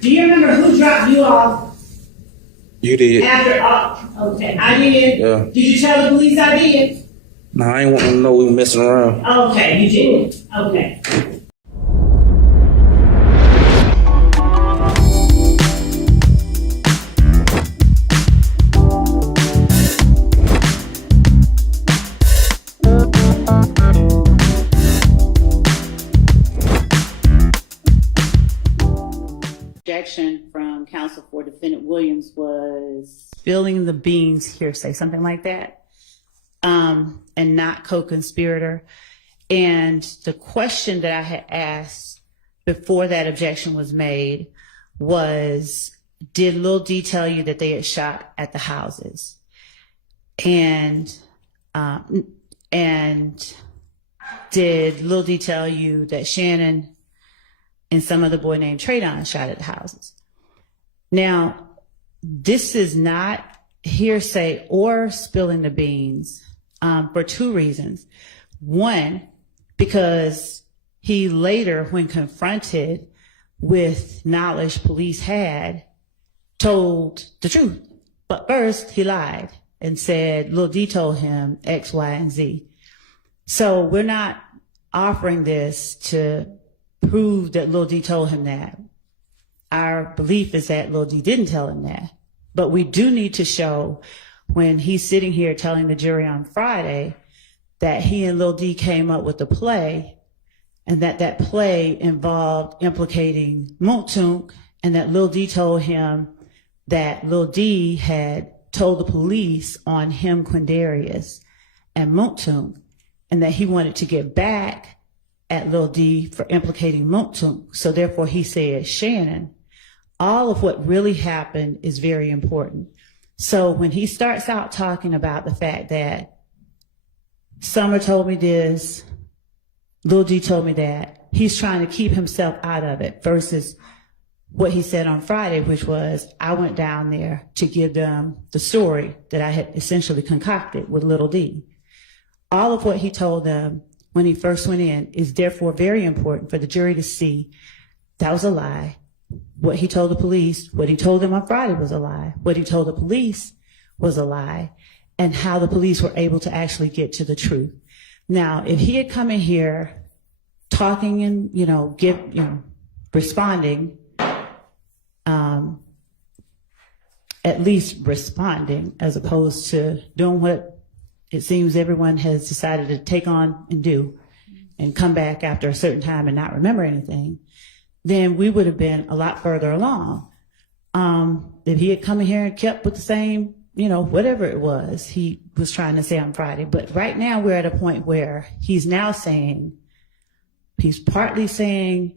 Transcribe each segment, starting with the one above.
Do you remember who dropped you off? You did. Okay, I did. Yeah. Did you tell the police I did? No, I ain't want them to know we were messing around. Okay, you did. Okay. Objection from counsel for defendant Williams was spilling the beans hearsay, something like that, and not co-conspirator. And the question that I had asked before that objection was made was, did Lil D tell you that they had shot at the houses? And did Lil D tell you that Shannon and some other boy named Traydon shot at the houses? Now, this is not hearsay or spilling the beans for two reasons. One, because he later, when confronted with knowledge police had, told the truth. But first, he lied and said Lil D told him X, Y, and Z. So we're not offering this to prove that Lil D told him that. Our belief is that Lil D didn't tell him that. But we do need to show, when he's sitting here telling the jury on Friday that he and Lil D came up with a play, and that play involved implicating Fulton, and that Lil D told him that Lil D had told the police on him, Quindarius, and Fulton, and that he wanted to get back at Lil D for implicating Fulton. So therefore he said Shannon. All of what really happened is very important. So when he starts out talking about the fact that Summer told me this, Lil D told me that, he's trying to keep himself out of it versus what he said on Friday, which was, I went down there to give them the story that I had essentially concocted with Lil D. All of what he told them when he first went in is therefore very important for the jury to see that was a lie. What he told the police, what he told them on Friday was a lie. What he told the police was a lie, and how the police were able to actually get to the truth. Now, if he had come in here talking and, responding, at least responding, as opposed to doing what it seems everyone has decided to take on and do and come back after a certain time and not remember anything, then we would have been a lot further along. If he had come in here and kept with the same, whatever it was he was trying to say on Friday. But right now we're at a point where he's now saying, he's partly saying,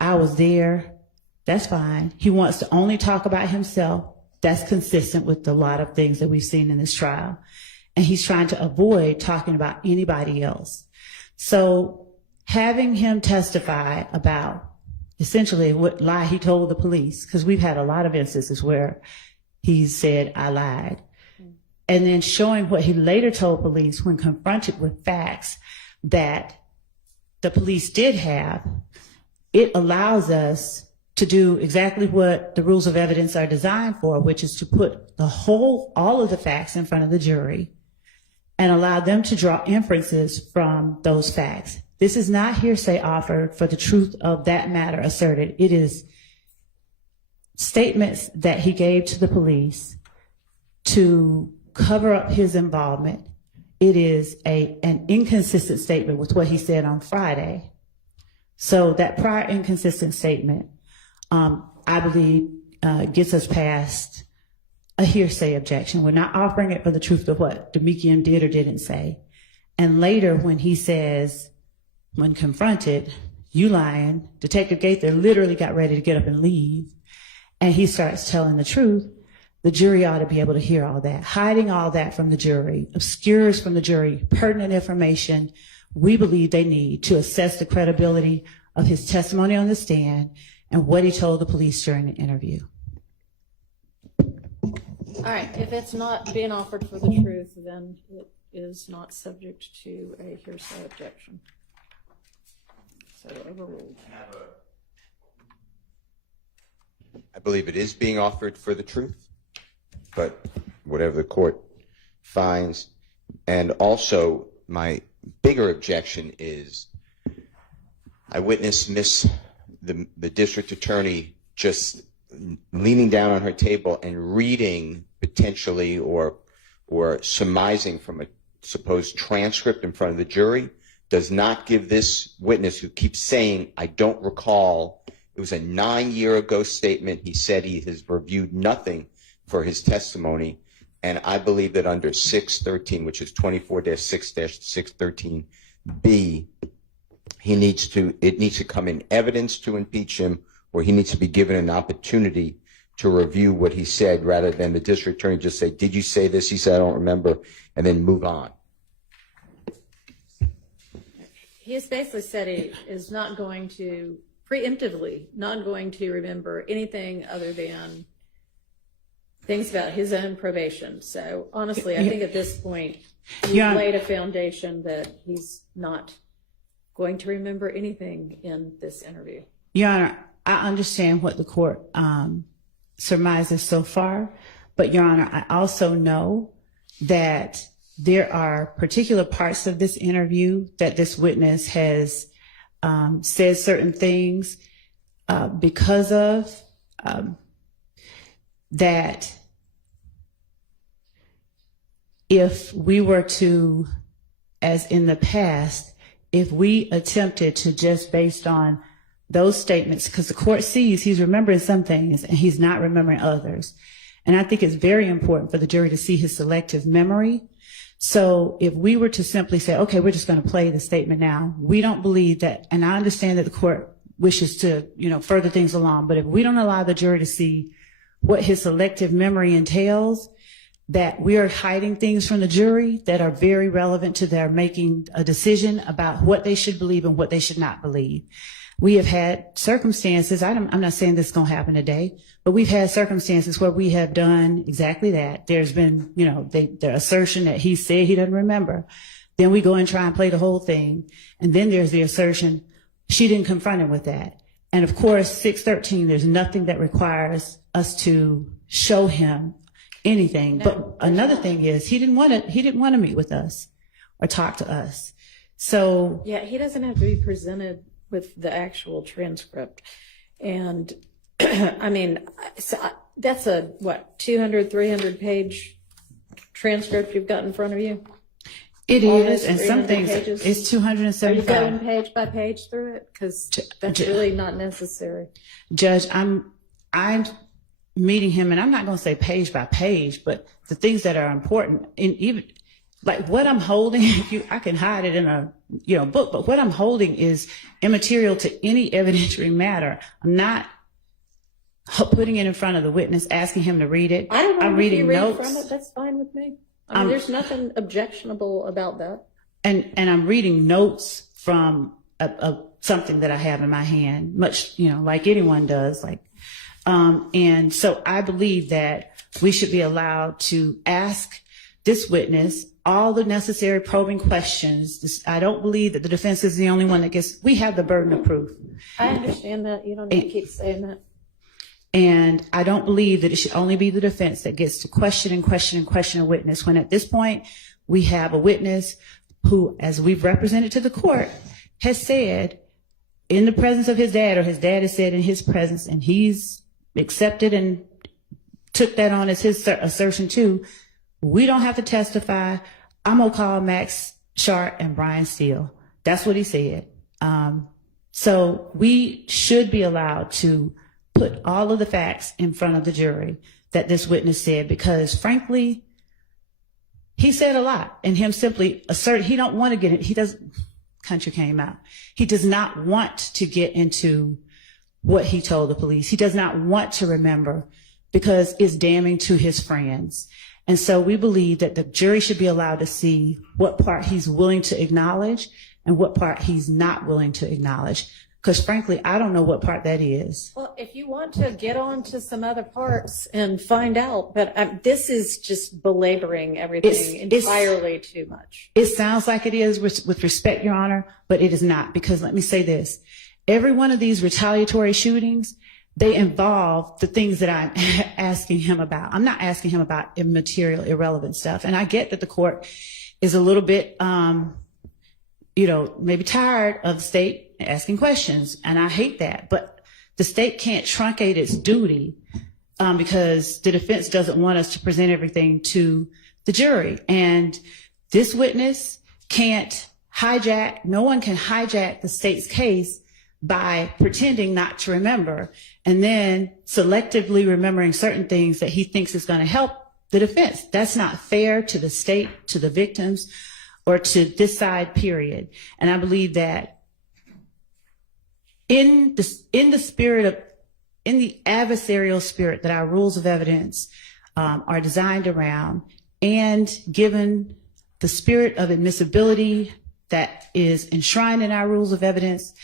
I was there. That's fine. He wants to only talk about himself. That's consistent with a lot of things that we've seen in this trial. And he's trying to avoid talking about anybody else. So having him testify about essentially what lie he told the police, because we've had a lot of instances where he said, I lied. And then showing what he later told police when confronted with facts that the police did have, it allows us to do exactly what the rules of evidence are designed for, which is to put all of the facts in front of the jury and allow them to draw inferences from those facts. This is not hearsay offered for the truth of that matter asserted. It is statements that he gave to the police to cover up his involvement. It is an inconsistent statement with what he said on Friday. So that prior inconsistent statement, I believe, gets us past a hearsay objection. We're not offering it for the truth of what Demekian did or didn't say. And later when he says, when confronted, you lying, Detective Gaither literally got ready to get up and leave, and he starts telling the truth, the jury ought to be able to hear all that. Hiding all that from the jury obscures from the jury pertinent information we believe they need to assess the credibility of his testimony on the stand and what he told the police during the interview. All right, if it's not being offered for the truth, then it is not subject to a hearsay objection. So overruled. I have a believe it is being offered for the truth, but whatever the court finds. And also, my bigger objection is I witnessed the district attorney just leaning down on her table and reading potentially or surmising from a supposed transcript in front of the jury. Does not give this witness, who keeps saying, I don't recall, it was a 9-year ago statement. He said he has reviewed nothing for his testimony. And I believe that under 613, which is 24-6-613B, it needs to come in evidence to impeach him, or he needs to be given an opportunity to review what he said, rather than the district attorney just say, did you say this? He said, I don't remember, and then move on. He has basically said he is not going to, preemptively, not going to remember anything other than things about his own probation. So honestly, I think at this point, you've laid a foundation that he's not going to remember anything in this interview. Your Honor, I understand what the court surmises so far, but Your Honor, I also know that there are particular parts of this interview that this witness has said certain things because of that. If we were to, as in the past, if we attempted to just based on those statements, because the court sees he's remembering some things and he's not remembering others. And I think it's very important for the jury to see his selective memory. So if we were to simply say, okay, we're just going to play the statement now, we don't believe that, and I understand that the court wishes to, further things along, but if we don't allow the jury to see what his selective memory entails, that we are hiding things from the jury that are very relevant to their making a decision about what they should believe and what they should not believe. We have had circumstances, I'm not saying this is going to happen today, but we've had circumstances where we have done exactly that. There's been, their assertion that he said he doesn't remember. Then we go and try and play the whole thing. And then there's the assertion she didn't confront him with that. And of course, 613, there's nothing that requires us to show him anything. No, but another thing is he didn't want to meet with us or talk to us. So yeah, he doesn't have to be presented with the actual transcript. And I mean, that's a 200, 300 page transcript you've got in front of you? It is, and some things pages. It's 275. Are you going page by page through it? Because that's really not necessary. Judge, I'm meeting him, and I'm not going to say page by page, but the things that are important, and even like what I'm holding, I can hide it in a book, but what I'm holding is immaterial to any evidentiary matter. I'm not putting it in front of the witness, asking him to read it. I don't know. I'm reading notes. From it, that's fine with me. I mean, there's nothing objectionable about that. And I'm reading notes from something that I have in my hand, much like anyone does. And so I believe that we should be allowed to ask this witness all the necessary probing questions. I don't believe that the defense is the only one that we have the burden of proof. I understand that. You don't need to keep saying that. And I don't believe that it should only be the defense that gets to question a witness, when at this point we have a witness who, as we've represented to the court, has said in the presence of his dad, or his dad has said in his presence, and he's accepted and took that on as his assertion too. We don't have to testify. I'm going to call Max Sharp and Brian Steele. That's what he said. So we should be allowed to put all of the facts in front of the jury that this witness said, because frankly, he said a lot, and him simply assert he don't want to get it. He doesn't, country came out. He does not want to get into what he told the police. He does not want to remember because it's damning to his friends. And so we believe that the jury should be allowed to see what part he's willing to acknowledge and what part he's not willing to acknowledge. Because frankly, I don't know what part that is. Well, if you want to get on to some other parts and find out, but this is just belaboring everything entirely too much. It sounds like it is with respect, Your Honor, but it is not. Because let me say this. Every one of these retaliatory shootings, they involve the things that I'm asking him about. I'm not asking him about immaterial, irrelevant stuff. And I get that the court is a little bit, maybe tired of the state asking questions. And I hate that. But the state can't truncate its duty because the defense doesn't want us to present everything to the jury. And this witness can't no one can hijack the state's case by pretending not to remember and then selectively remembering certain things that he thinks is going to help the defense. That's not fair to the state, to the victims, or to this side, period. And I believe that in the adversarial spirit that our rules of evidence are designed around, and given the spirit of admissibility that is enshrined in our rules of evidence,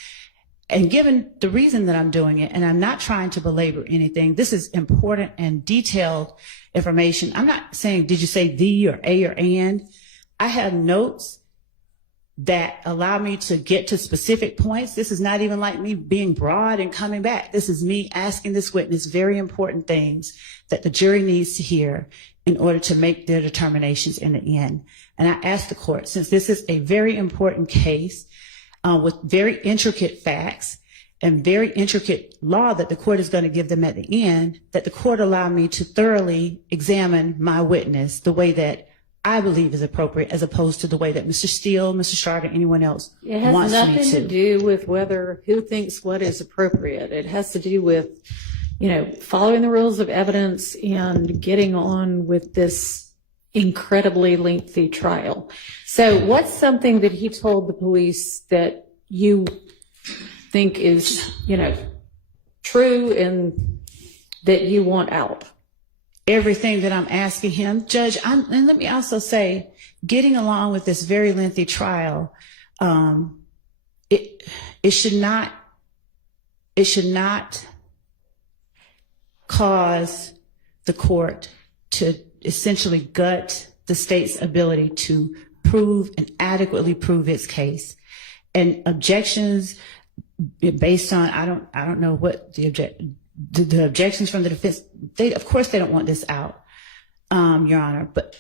and given the reason that I'm doing it, and I'm not trying to belabor anything, this is important and detailed information. I'm not saying, did you say the or a or and? I have notes that allow me to get to specific points. This is not even like me being broad and coming back. This is me asking this witness very important things that the jury needs to hear in order to make their determinations in the end. And I ask the court, since this is a very important case with very intricate facts and very intricate law that the court is going to give them at the end, that the court allow me to thoroughly examine my witness the way that I believe is appropriate, as opposed to the way that Mr. Steele, Mr. Sharp, or anyone else wants me to. It has nothing to do with who thinks what is appropriate. It has to do with, following the rules of evidence and getting on with this incredibly lengthy trial. So what's something that he told the police that you think is, true and that you want out? Everything that I'm asking him, Judge, and let me also say, getting along with this very lengthy trial, it should not cause the court to essentially gut the state's ability to prove and adequately prove its case. And objections based on, I don't know what the objections from the defense, of course they don't want this out, Your Honor, but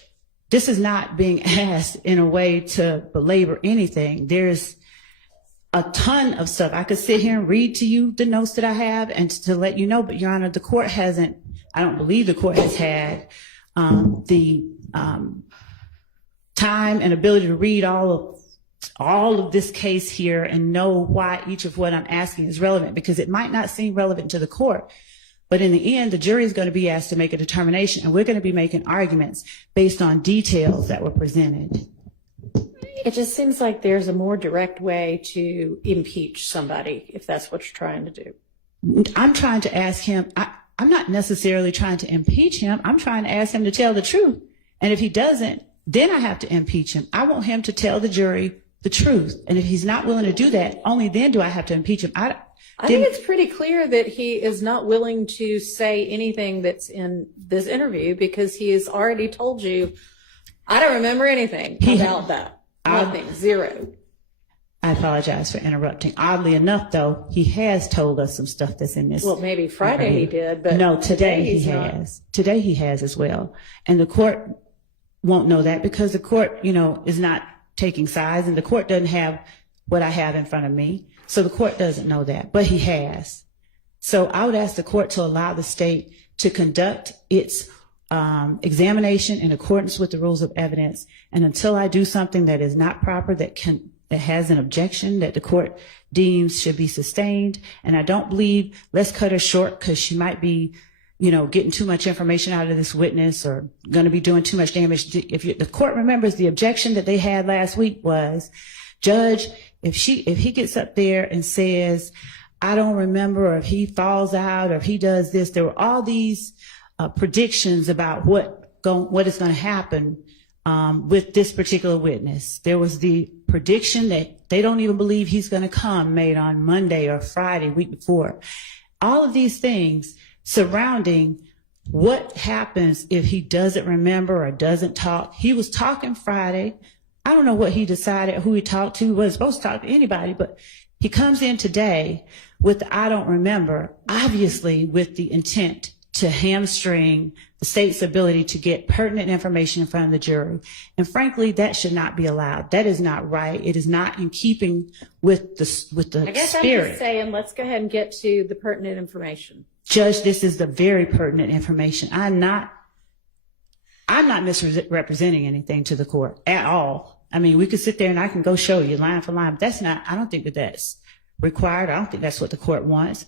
this is not being asked in a way to belabor anything. There's a ton of stuff. I could sit here and read to you the notes that I have and to let you know, but Your Honor, the court hasn't, I don't believe the court has had the time and ability to read all of this case here and know why each of what I'm asking is relevant, because it might not seem relevant to the court. But in the end, the jury is going to be asked to make a determination, and we're going to be making arguments based on details that were presented. It just seems like there's a more direct way to impeach somebody, if that's what you're trying to do. I'm trying to ask him, I'm not necessarily trying to impeach him. I'm trying to ask him to tell the truth. And if he doesn't, then I have to impeach him. I want him to tell the jury the truth. And if he's not willing to do that, only then do I have to impeach him. I think it's pretty clear that he is not willing to say anything that's in this interview, because he has already told you, I don't remember anything about that. Nothing, zero. I apologize for interrupting. Oddly enough, though, he has told us some stuff that's in this. Well, maybe Friday he did, but no, today he has. Today he has as well. And the court won't know that, because the court, is not taking sides, and the court doesn't have what I have in front of me. So the court doesn't know that, but he has. So I would ask the court to allow the state to conduct its examination in accordance with the rules of evidence. And until I do something that is not proper, that has an objection that the court deems should be sustained. And I don't believe, let's cut her short because she might be, getting too much information out of this witness or going to be doing too much damage. If the court remembers, the objection that they had last week was, Judge, if he gets up there and says, I don't remember, or if he falls out, or if he does this, there were all these predictions about what is going to happen with this particular witness. There was the prediction that they don't even believe he's going to come, made on Monday or Friday, week before. All of these things surrounding what happens if he doesn't remember or doesn't talk. He was talking Friday. I don't know what he decided, who he talked to. He wasn't supposed to talk to anybody, but he comes in today with the I don't remember, obviously with the intent to hamstring the state's ability to get pertinent information in front of the jury. And frankly, that should not be allowed. That is not right. It is not in keeping with the I guess spirit. I'm just saying, let's go ahead and get to the pertinent information. Judge, this is the very pertinent information. I'm not misrepresenting anything to the court at all. I mean, we could sit there and I can go show you line for line, but I don't think that that's required. I don't think that's what the court wants.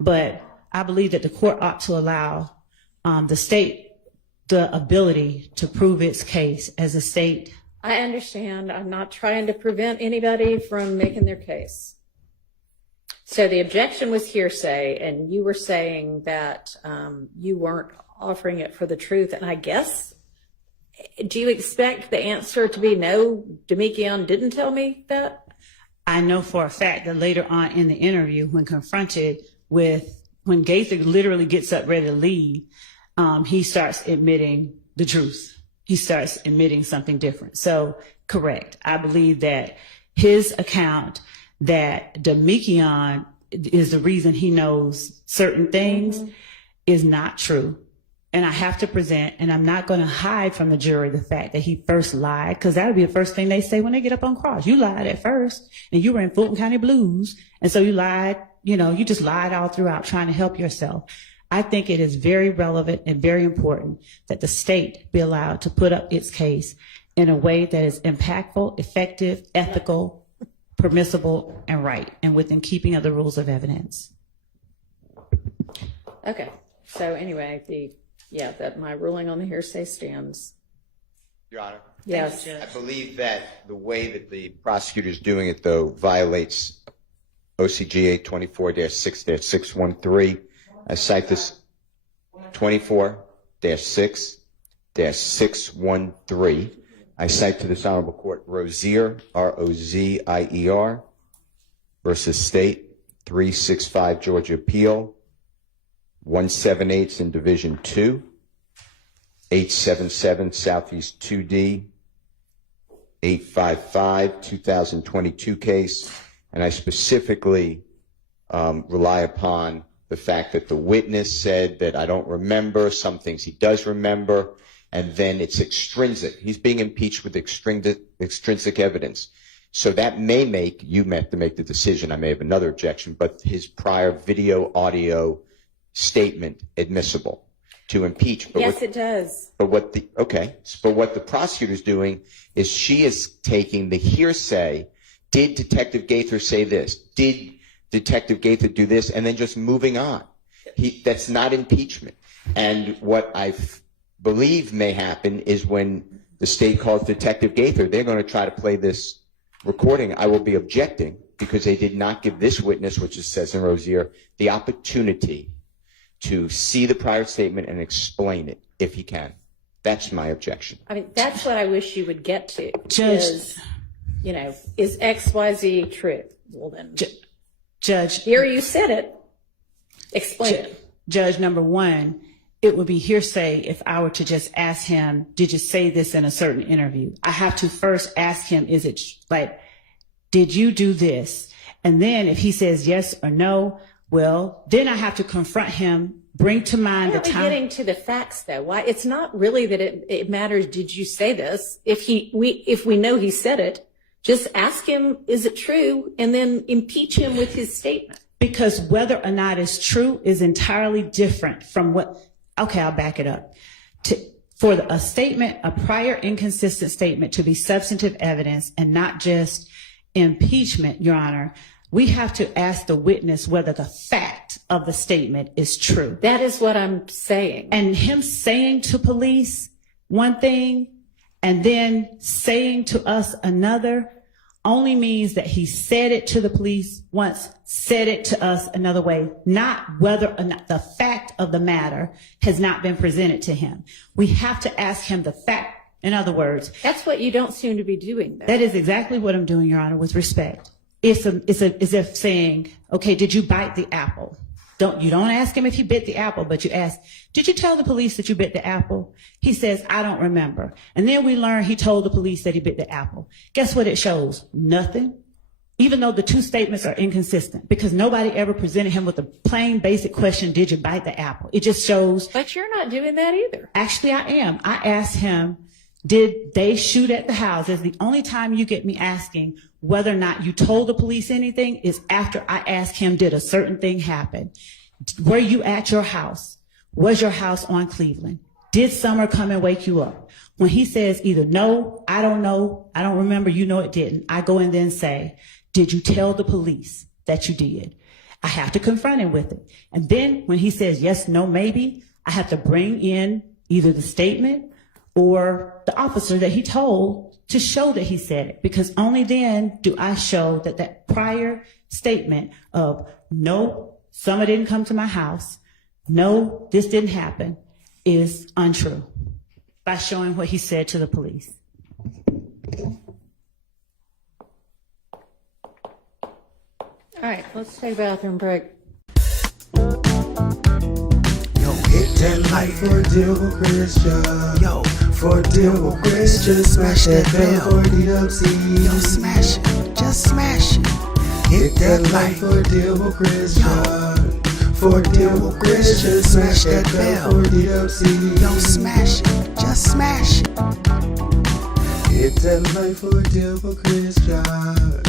But I believe that the court ought to allow the state the ability to prove its case as a state. I understand. I'm not trying to prevent anybody from making their case. So the objection was hearsay, and you were saying that you weren't offering it for the truth. And I guess, do you expect the answer to be no, Demekion didn't tell me that? I know for a fact that later on in the interview, when confronted with, when Gaither literally gets up ready to leave, he starts admitting the truth. He starts admitting something different. So correct. I believe that his account that Demekion is the reason he knows certain things is not true. And I have to present, and I'm not going to hide from the jury the fact that he first lied, because that would be the first thing they say when they get up on cross. You lied at first, and you were in Fulton County Blues, and so you lied, you just lied all throughout trying to help yourself. I think it is very relevant and very important that the state be allowed to put up its case in a way that is impactful, effective, ethical, permissible, and right, and within keeping of the rules of evidence. Okay. So anyway, that my ruling on the hearsay stands. Your Honor. Yes. I believe that the way that the prosecutor is doing it, though, violates OCGA 24-6-613. I cite this 24-6-613. I cite to this honorable court Rozier, R-O-Z-I-E-R, versus State, 365 Georgia Appeal, 178 in Division 2, 877 Southeast 2D, 855, 2022 case. And I specifically rely upon the fact that the witness said that I don't remember, some things he does remember, and then it's extrinsic. He's being impeached with extrinsic evidence. So that may make, you meant to make the decision, I may have another objection, but his prior video audio statement admissible to impeach. But Yes, it does. But what the prosecutor's doing is she is taking the hearsay. Did Detective Gaither say this? Did Detective Gaither do this? And then just moving on. That's not impeachment. And what I believe may happen is when the state calls Detective Gaither, they're going to try to play this recording. I will be objecting because they did not give this witness, which it says in Rozier, the opportunity to see the prior statement and explain it if he can. That's my objection. I mean, that's what I wish you would get to. Judge, Is XYZ true? Well, then, Judge, here you said it. Explain it. Judge, number one, it would be hearsay if I were to just ask him, did you say this in a certain interview? I have to first ask him, is it like, did you do this? And then if he says yes or no, well, then I have to confront him, bring to mind the time. Why are we getting to the facts, though? Why? It's not really that it matters. Did you say this? If we know he said it, just ask him, is it true? And then impeach him with his statement. Because whether or not it's true is entirely different from okay, I'll back it up. For a statement, a prior inconsistent statement to be substantive evidence and not just impeachment, Your Honor, we have to ask the witness whether the fact of the statement is true. That is what I'm saying. And him saying to police one thing and then saying to us another only means that he said it to the police once, said it to us another way, not whether or not the fact of the matter has not been presented to him. We have to ask him the fact. In other words, that's what you don't seem to be doing, though. That is exactly what I'm doing, Your Honor, with respect. It's as if saying, okay, did you bite the apple? You don't ask him if he bit the apple, but you ask, did you tell the police that you bit the apple? He says, I don't remember. And then we learn he told the police that he bit the apple. Guess what it shows? Nothing. even though the two statements are inconsistent, because nobody ever presented him with a plain basic question, did you bite the apple? It just shows. But you're not doing that either. Actually, I am. I asked him, did they shoot at the houses? The only time you get me asking whether or not you told the police anything is after I ask him, did a certain thing happen? Were you at your house? Was your house on Cleveland? Did Summer come and wake you up? When he says either no, I don't know, I don't remember, you know it didn't, I go and then say, did you tell the police that you did? I have to confront him with it. And then when he says yes, no, maybe, I have to bring in either the statement or the officer that he told to show that he said it, because only then do I show that that prior statement of no, Summer didn't come to my house, no, this didn't happen, is untrue, by showing what he said to the police. All right, let's take a bathroom break. Yo, hit that like for deal with Christian. Yo, for deal with Christian. Smash that bell for DWC. Yo, smash it, just smash it. Hit that like for deal with Christian. For deal with Christian. Smash that bell for DWC. Yo, smash it, just smash it. Hit that like for deal with Christian.